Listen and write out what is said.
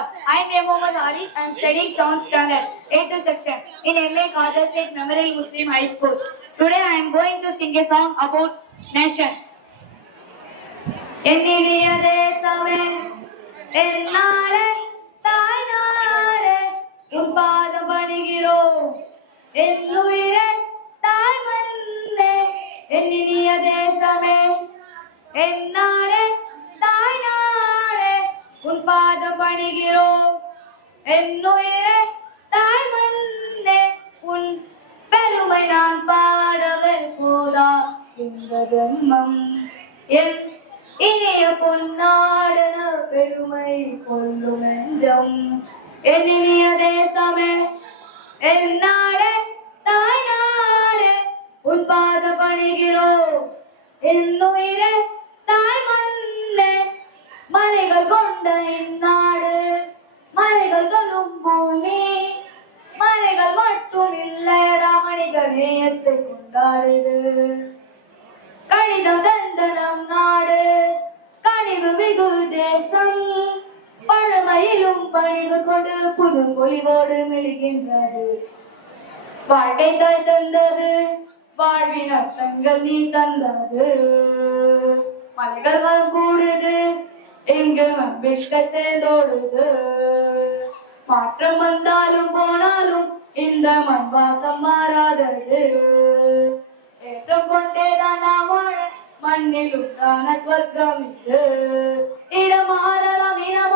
Namaskar. I am Mohammad Haris. I am studying 7th standard, 8th section in MA Khalid State Memorial Muslim High School. Today I am going to sing a song about nation. என்னினிய தேசமே என் நாடே தாய் நாடே உன் பாதம் பணிகிறோம் என் உயிரே தாய் மண்ணே என்னினிய தேசமே என் நாடே தாய் நாடே உன் பாதம் பணிகிறோம் என் உயிரே தாய் மண்ணே உன் பெருமை நான் பாடவே போதா இந்த ஜென்மம் என் இனிய பொன்னாடன பெருமை கொள்ளும் நெஞ்சம் என் இனிய தேசமே என் நாடே தாய் நாடே உன் பாத பணிகிறோம் என் உயிரே தாய் மண்ணே மலைகள் கொண்ட இந்நாடு மலைகள் கொள்ளும் பூமி மலைகள் மட்டும் இல்லையடா மனிதர் நேயத்தை கொண்டாடுது கணிதம் தந்த நம் நாடு கனிவு மிகு தேசம் பழமையிலும் பணிவு கொடு புது மொழிவோடு மெழுகின்றது வாழ்க்கை தாய் தந்தது வாழ்வின் அர்த்தங்கள் நீ தந்தது மலைகள் வளம் கூடுது இங்கு நம்பிக்கை சேர்ந்தோடுது மாற்றம் வந்தாலும் போனாலும் இந்த மண் வாசம் மாறாதது ஏற்றம் கொண்டேதான் நாம் வாழ மண்ணில் உண்டான ஸ்வர்க்கம் இது இடம் மாறலாம் இனம்